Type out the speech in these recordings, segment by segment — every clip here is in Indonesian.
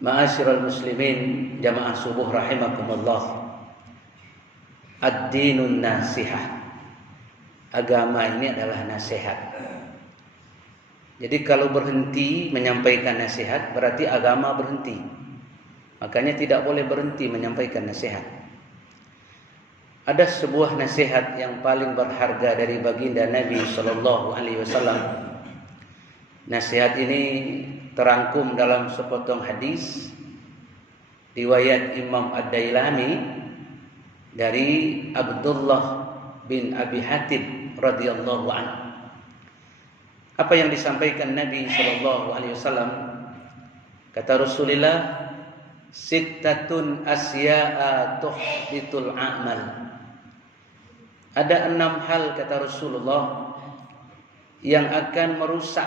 Ma'asyiral muslimin, jamaah subuh rahimakumullah. Ad-dinun nasihah. Agama ini adalah nasihat. Jadi kalau berhenti menyampaikan nasihat berarti agama berhenti. Makanya tidak boleh berhenti menyampaikan nasihat. Ada sebuah nasihat yang paling berharga dari baginda Nabi sallallahu alaihi wasallam. Nasihat ini terangkum dalam sepotong hadis riwayat Imam Ad-Dailami dari Abdullah bin Abi Hatib radhiyallahu anhu. Apa yang disampaikan Nabi sallallahu alaihi wasallam? Kata Rasulullah, sittatun asya'a tuhbitul a'mal. Ada 6 hal kata Rasulullah yang akan merusak,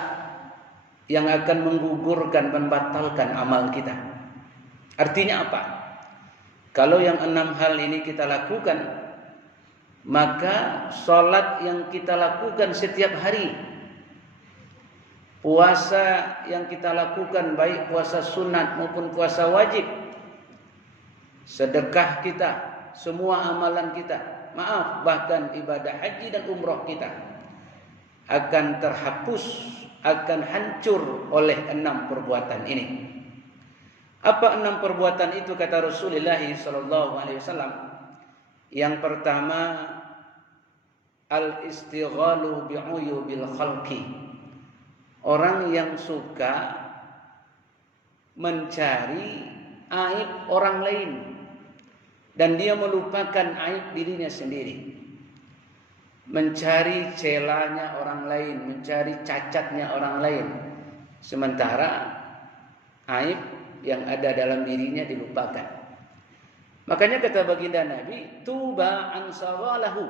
yang akan menggugurkan, membatalkan amal kita. Artinya apa? Kalau yang 6 hal ini kita lakukan, maka sholat yang kita lakukan setiap hari, puasa yang kita lakukan baik puasa sunat maupun puasa wajib, sedekah kita, semua amalan kita, bahkan ibadah haji dan umroh kita akan terhapus, akan hancur oleh 6 perbuatan ini. Apa 6 perbuatan itu kata Rasulullah sallallahu alaihi wasallam? Yang pertama, al-istighalu bi'uyubil khalqi. Orang yang suka mencari aib orang lain dan dia melupakan aib dirinya sendiri. Mencari celanya orang lain, mencari cacatnya orang lain, sementara aib yang ada dalam dirinya dilupakan. Makanya kata baginda Nabi, tuba an sawalahu.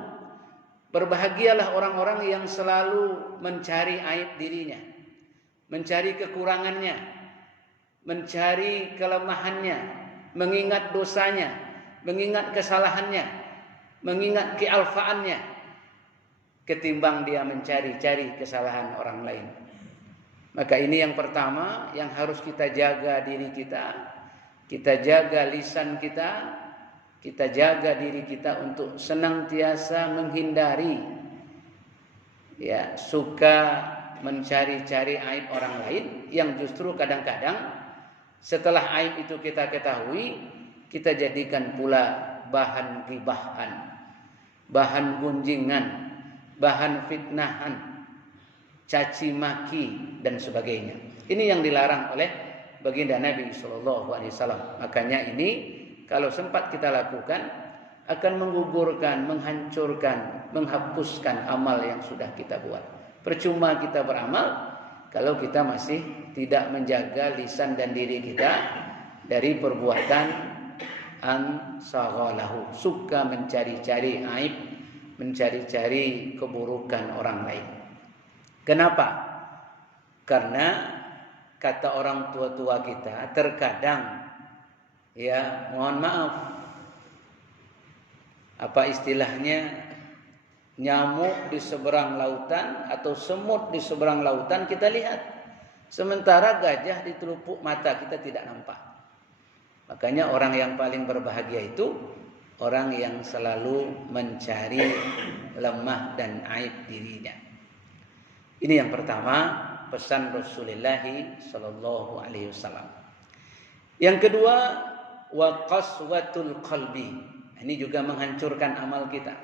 Berbahagialah orang-orang yang selalu mencari aib dirinya, mencari kekurangannya, mencari kelemahannya, mengingat dosanya, mengingat kesalahannya, mengingat kealfaannya, ketimbang dia mencari-cari kesalahan orang lain. Maka ini yang pertama yang harus kita jaga diri kita. Kita jaga lisan kita, kita jaga diri kita untuk senantiasa menghindari suka mencari-cari aib orang lain yang justru kadang-kadang setelah aib itu kita ketahui, kita jadikan pula bahan gibahan, bahan gunjingan, bahan fitnahan, caci maki dan sebagainya. Ini yang dilarang oleh baginda Nabi sallallahu alaihi wasallam. Makanya ini kalau sempat kita lakukan akan menggugurkan, menghancurkan, menghapuskan amal yang sudah kita buat. Percuma kita beramal kalau kita masih tidak menjaga lisan dan diri kita dari perbuatan ansaghalahu, suka mencari-cari aib, mencari-cari keburukan orang lain. Kenapa? Karena kata orang tua-tua kita terkadang mohon maaf, apa istilahnya, nyamuk di seberang lautan atau semut di seberang lautan kita lihat, sementara gajah di telupuk mata kita tidak nampak. Makanya orang yang paling berbahagia itu orang yang selalu mencari lemah dan aib dirinya. Ini yang pertama, pesan Rasulullah sallallahu alaihi wasallam. Yang kedua, wa qaswatul qalbi. Ini juga menghancurkan amal kita,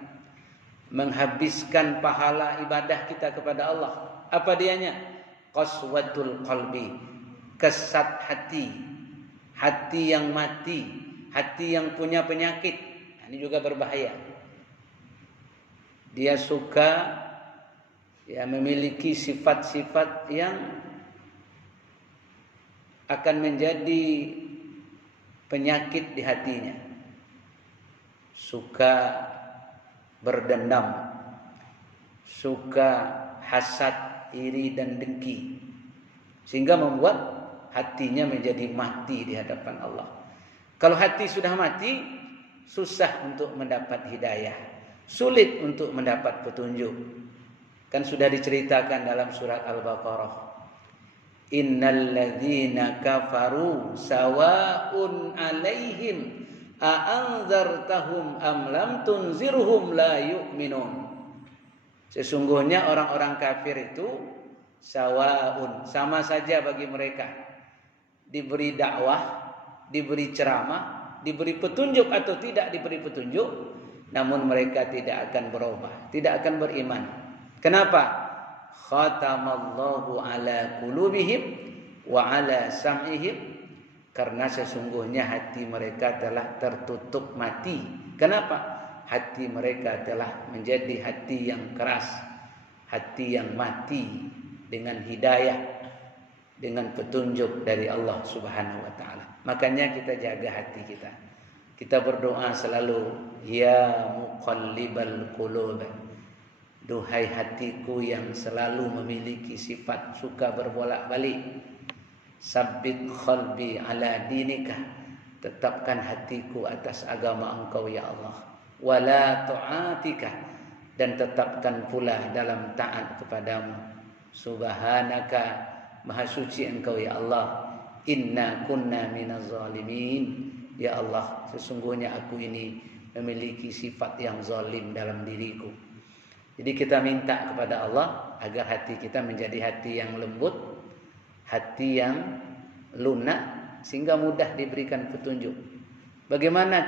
menghabiskan pahala ibadah kita kepada Allah. Apa dianya? Qaswatul qalbi, kesat hati, hati yang mati, hati yang punya penyakit. Ini juga berbahaya. Dia suka memiliki sifat-sifat yang akan menjadi penyakit di hatinya. Suka berdendam, suka hasad, iri dan dengki, sehingga membuat hatinya menjadi mati di hadapan Allah. Kalau hati sudah mati, susah untuk mendapat hidayah, sulit untuk mendapat petunjuk. Kan sudah diceritakan dalam surat Al-Baqarah. Innal ladzina kafaru sawa'un 'alaihim a anzartahum am lam tunzirhum la yu'minun. Sesungguhnya orang-orang kafir itu sawa'un, sama saja bagi mereka. Diberi dakwah, diberi ceramah, diberi petunjuk atau tidak diberi petunjuk, namun mereka tidak akan berubah, tidak akan beriman. Kenapa? Khatamallahu ala qulubihim wa ala sam'ihim, karena sesungguhnya hati mereka telah tertutup mati. Kenapa? Hati mereka telah menjadi hati yang keras, hati yang mati dengan hidayah, dengan petunjuk dari Allah Subhanahu wa taala. Makanya kita jaga hati kita. Kita berdoa selalu, ya muqallibal qulub, duhai hatiku yang selalu memiliki sifat suka berbolak-balik, sabbit qalbi ala dinika, tetapkan hatiku atas agama Engkau ya Allah, wala ta'atika, dan tetapkan pula dalam taat kepadamu. Subhanaka, maha suci Engkau ya Allah, inna kunna minaz zalimin, ya Allah sesungguhnya aku ini memiliki sifat yang zalim dalam diriku. Jadi kita minta kepada Allah agar hati kita menjadi hati yang lembut, hati yang lunak, sehingga mudah diberikan petunjuk. Bagaimana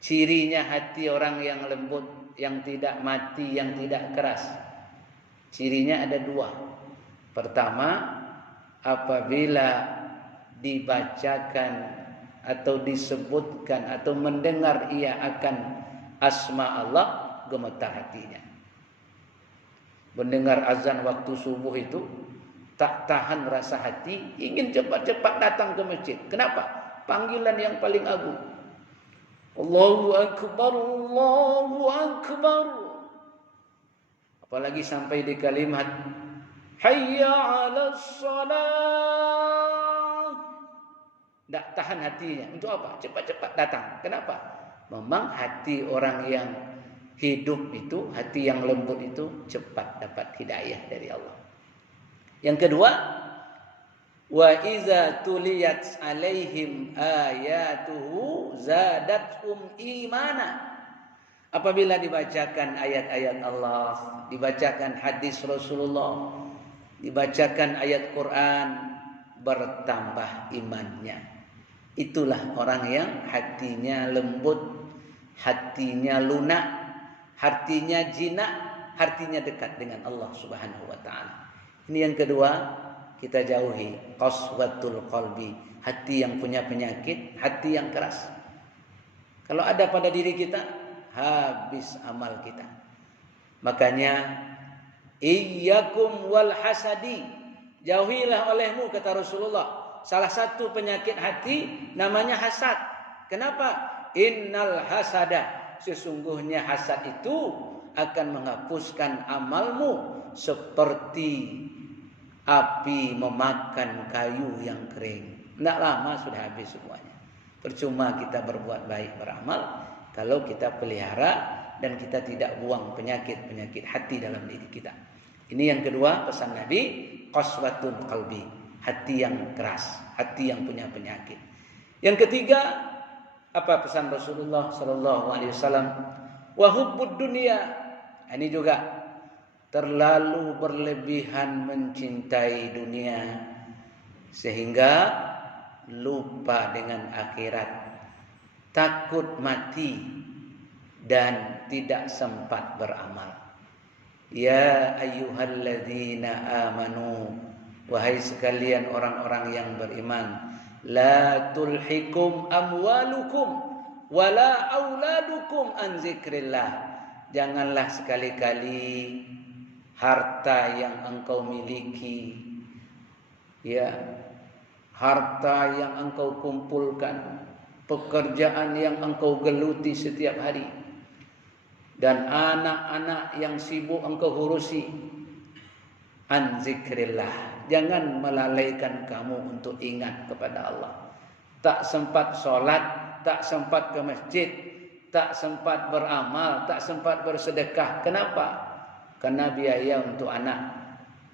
cirinya hati orang yang lembut, yang tidak mati, yang tidak keras? Cirinya ada dua. Pertama, apabila dibacakan atau disebutkan atau mendengar ia akan asma Allah, gemetar hatinya. Mendengar azan waktu subuh itu tak tahan rasa hati, ingin cepat-cepat datang ke masjid. Kenapa? Panggilan yang paling agung. Allahu Akbar, Allahu Akbar. Apalagi sampai di kalimat Hayya 'alas shalah. Tak tahan hatinya. Untuk apa? Cepat-cepat datang. Kenapa? Memang hati orang yang hidup itu, hati yang lembut itu cepat dapat hidayah dari Allah. Yang kedua, wa iza tuliyat alaihim ayatuhu zadathum imana. Apabila dibacakan ayat-ayat Allah, dibacakan hadis Rasulullah, dibacakan ayat Quran, bertambah imannya. Itulah orang yang hatinya lembut, hatinya lunak, hatinya jinak, hatinya dekat dengan Allah Subhanahu wa taala. Ini yang kedua, kita jauhi qaswatul qalbi, hati yang punya penyakit, hati yang keras. Kalau ada pada diri kita, habis amal kita. Makanya iyyakum wal hasadi, jauhilah olehmu, kata Rasulullah. Salah satu penyakit hati namanya hasad. Kenapa? Innal hasada, sesungguhnya hasad itu akan menghapuskan amalmu seperti api memakan kayu yang kering. Tidak lama sudah habis semuanya. Percuma kita berbuat baik, beramal, kalau kita pelihara dan kita tidak buang penyakit-penyakit hati dalam diri kita. Ini yang kedua pesan Nabi, qaswatul qalbi, hati yang keras, hati yang punya penyakit. Yang ketiga, apa pesan Rasulullah sallallahu alaihi wasallam? Wa hubbud dunya. Ini juga terlalu berlebihan mencintai dunia sehingga lupa dengan akhirat, takut mati dan tidak sempat beramal. Ya ayyuhalladzina amanu, wahai sekalian orang-orang yang beriman, la tulhikum amwalukum wala auladukum an zikrillah. Janganlah sekali-kali harta yang engkau miliki, ya, harta yang engkau kumpulkan, pekerjaan yang engkau geluti setiap hari, dan anak-anak yang sibuk engkau urusi, an zikrillah, jangan melalaikan kamu untuk ingat kepada Allah. Tak sempat sholat, tak sempat ke masjid, tak sempat beramal, tak sempat bersedekah. Kenapa? Karena biaya untuk anak,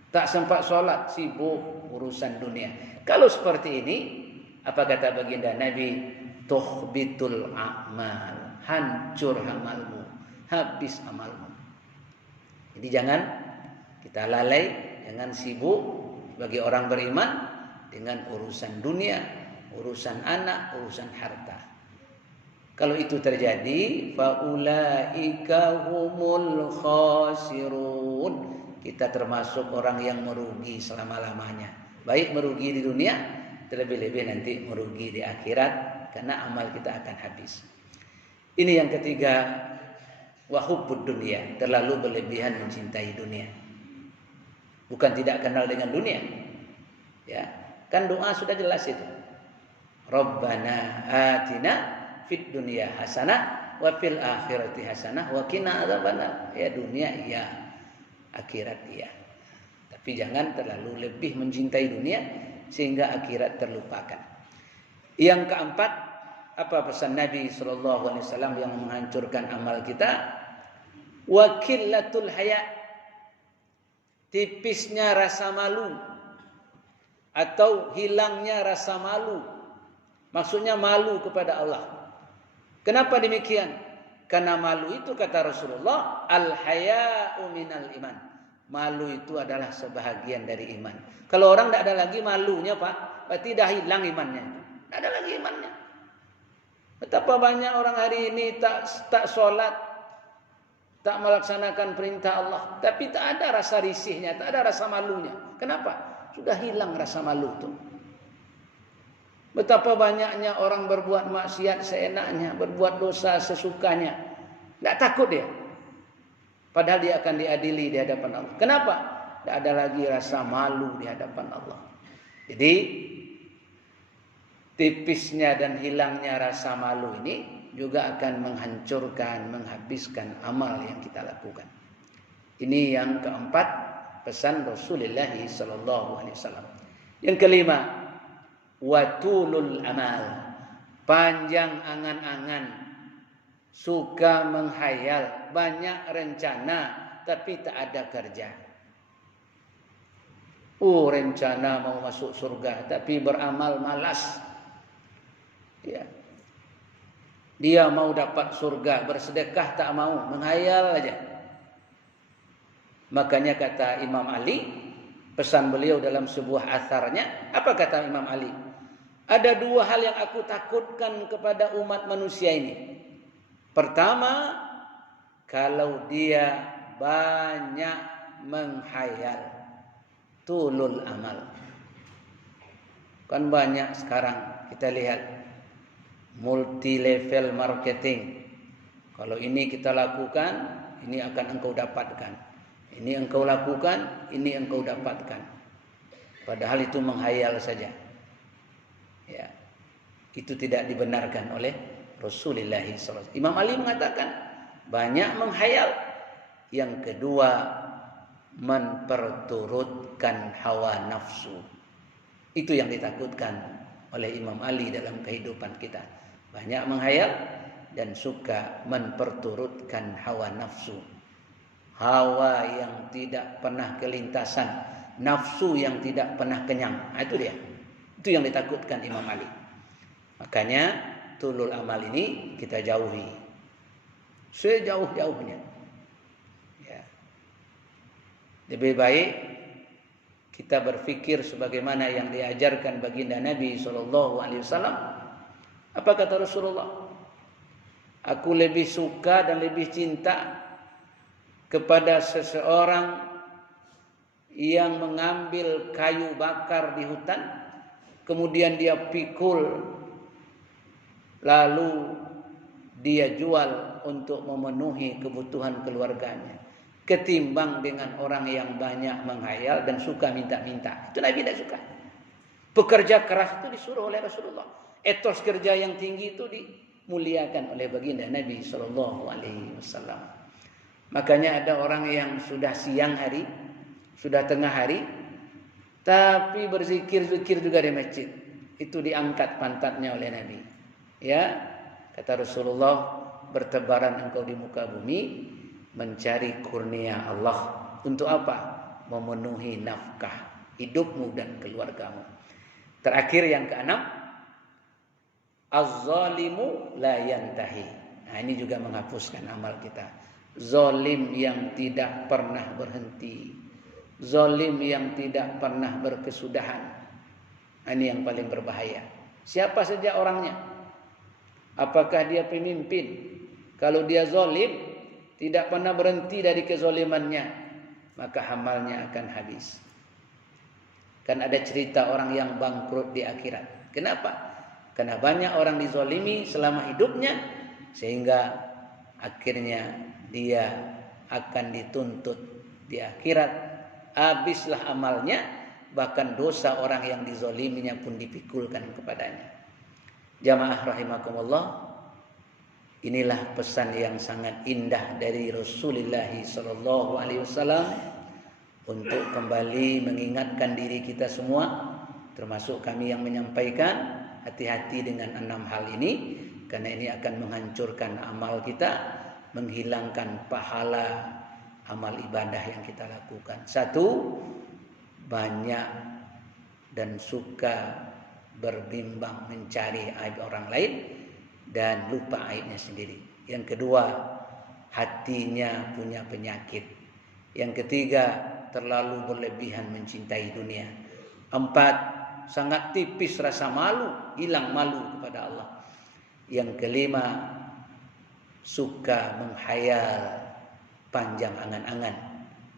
Tak sempat sholat, sibuk urusan dunia. Kalau seperti ini, apa kata baginda Nabi? Tuhbitul a'mal, hancur amalmu, habis amalmu. Jadi jangan kita lalai, jangan sibuk bagi orang beriman dengan urusan dunia, urusan anak, urusan harta. Kalau itu terjadi, faulaika humul khasirun. Kita termasuk orang yang merugi selama-lamanya. Baik merugi di dunia, terlebih-lebih nanti merugi di akhirat karena amal kita akan habis. Ini yang ketiga, wahubbud dunia, terlalu berlebihan mencintai dunia. Bukan tidak kenal dengan dunia. Ya, kan doa sudah jelas itu. Rabbana atina fid dunya hasanah wa fil akhirati hasanah wa qina adzabannar. Ya dunia iya, akhirat iya. Tapi jangan terlalu lebih mencintai dunia sehingga akhirat terlupakan. Yang keempat, apa pesan Nabi sallallahu alaihi wasallam yang menghancurkan amal kita? Wa qillatul haya. Tipisnya rasa malu atau hilangnya rasa malu. Maksudnya malu kepada Allah. Kenapa demikian? Karena malu itu kata Rasulullah, al-haya'u minal iman. Malu itu adalah sebahagian dari iman. Kalau orang tidak ada lagi malunya, Pak, berarti dah hilang imannya. Tidak ada lagi imannya. Betapa banyak orang hari ini tak sholat, tak melaksanakan perintah Allah, tapi tak ada rasa risihnya, tak ada rasa malunya. Kenapa? Sudah hilang rasa malu itu. Betapa banyaknya orang berbuat maksiat seenaknya, berbuat dosa sesukanya. Tidak takut dia. Padahal dia akan diadili di hadapan Allah. Kenapa? Tidak ada lagi rasa malu di hadapan Allah. Jadi tipisnya dan hilangnya rasa malu ini juga akan menghancurkan, menghabiskan amal yang kita lakukan. Ini yang keempat, pesan Rasulullah sallallahu alaihi wasallam. Yang kelima, watulul amal, panjang angan-angan, suka menghayal, banyak rencana tapi tak ada kerja. Rencana mau masuk surga tapi beramal malas. Ya. Dia mau dapat surga, bersedekah tak mau, menghayal aja. Makanya kata Imam Ali, pesan beliau dalam sebuah atharnya, apa kata Imam Ali? Ada dua hal yang aku takutkan kepada umat manusia ini. Pertama, kalau dia banyak menghayal, tulul amal. Kan banyak sekarang kita lihat multi level marketing. Kalau ini kita lakukan, ini akan engkau dapatkan. Ini engkau lakukan, ini engkau dapatkan. Padahal itu menghayal saja. Ya. Itu tidak dibenarkan oleh Rasulullah SAW. Imam Ali mengatakan banyak menghayal. Yang kedua, memperturutkan hawa nafsu. Itu yang ditakutkan oleh Imam Ali dalam kehidupan kita. Banyak menghayal dan suka memperturutkan hawa nafsu. Hawa yang tidak pernah kelintasan, nafsu yang tidak pernah kenyang. Nah, itu dia. Itu yang ditakutkan Imam Ali. Makanya tulul amal ini kita jauhi sejauh-jauhnya. Ya. Lebih baik kita berfikir sebagaimana yang diajarkan baginda Nabi SAW. Apa kata Rasulullah? Aku lebih suka dan lebih cinta kepada seseorang yang mengambil kayu bakar di hutan, kemudian dia pikul, lalu dia jual untuk memenuhi kebutuhan keluarganya, ketimbang dengan orang yang banyak menghayal dan suka minta-minta. Itu Nabi tidak suka. Pekerja keras itu disuruh oleh Rasulullah. Etos kerja yang tinggi itu dimuliakan oleh baginda Nabi SAW. Makanya ada orang yang sudah siang hari, sudah tengah hari, tapi berzikir-zikir juga di masjid. Itu diangkat pantatnya oleh Nabi. Ya, kata Rasulullah, bertebaran engkau di muka bumi mencari kurnia Allah. Untuk apa? memenuhi nafkah hidupmu dan keluargamu. Terakhir yang keenam, az-zalimu la yantahi. Nah, ini juga menghapuskan amal kita. Zalim yang tidak pernah berhenti, zalim yang tidak pernah berkesudahan. Ini yang paling berbahaya. Siapa saja orangnya, apakah dia pemimpin, kalau dia zalim tidak pernah berhenti dari kezalimannya, maka amalnya akan habis. Kan ada cerita orang yang bangkrut di akhirat. Kenapa? Karena banyak orang dizalimi selama hidupnya, sehingga akhirnya dia akan dituntut di akhirat. Habislah amalnya, bahkan dosa orang yang dizaliminya pun dipikulkan kepadanya. Jamaah rahimakumullah, inilah pesan yang sangat indah dari Rasulullah SAW untuk kembali mengingatkan diri kita semua, termasuk kami yang menyampaikan, hati-hati dengan 6 hal ini, karena ini akan menghancurkan amal kita, menghilangkan pahala amal ibadah yang kita lakukan. 1, banyak dan suka berbimbang mencari aib orang lain dan lupa aibnya sendiri. Yang kedua, hatinya punya penyakit. Yang ketiga, terlalu berlebihan mencintai dunia. 4, sangat tipis rasa malu, hilang malu kepada Allah. Yang kelima, suka menghayal panjang angan-angan,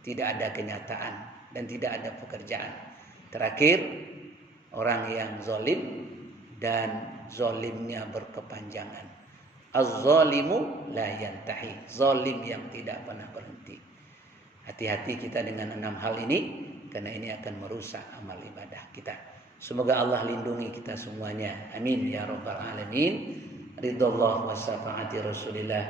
tidak ada kenyataan dan tidak ada pekerjaan. Terakhir, orang yang zalim dan zalimnya berkepanjangan. Az-zalimu la yantahi, zalim yang tidak pernah berhenti. Hati-hati kita dengan 6 hal ini, karena ini akan merusak amal ibadah kita. Semoga Allah lindungi kita semuanya. Amin ya rabbal alamin. Ridallah wa syafaati Rasulillah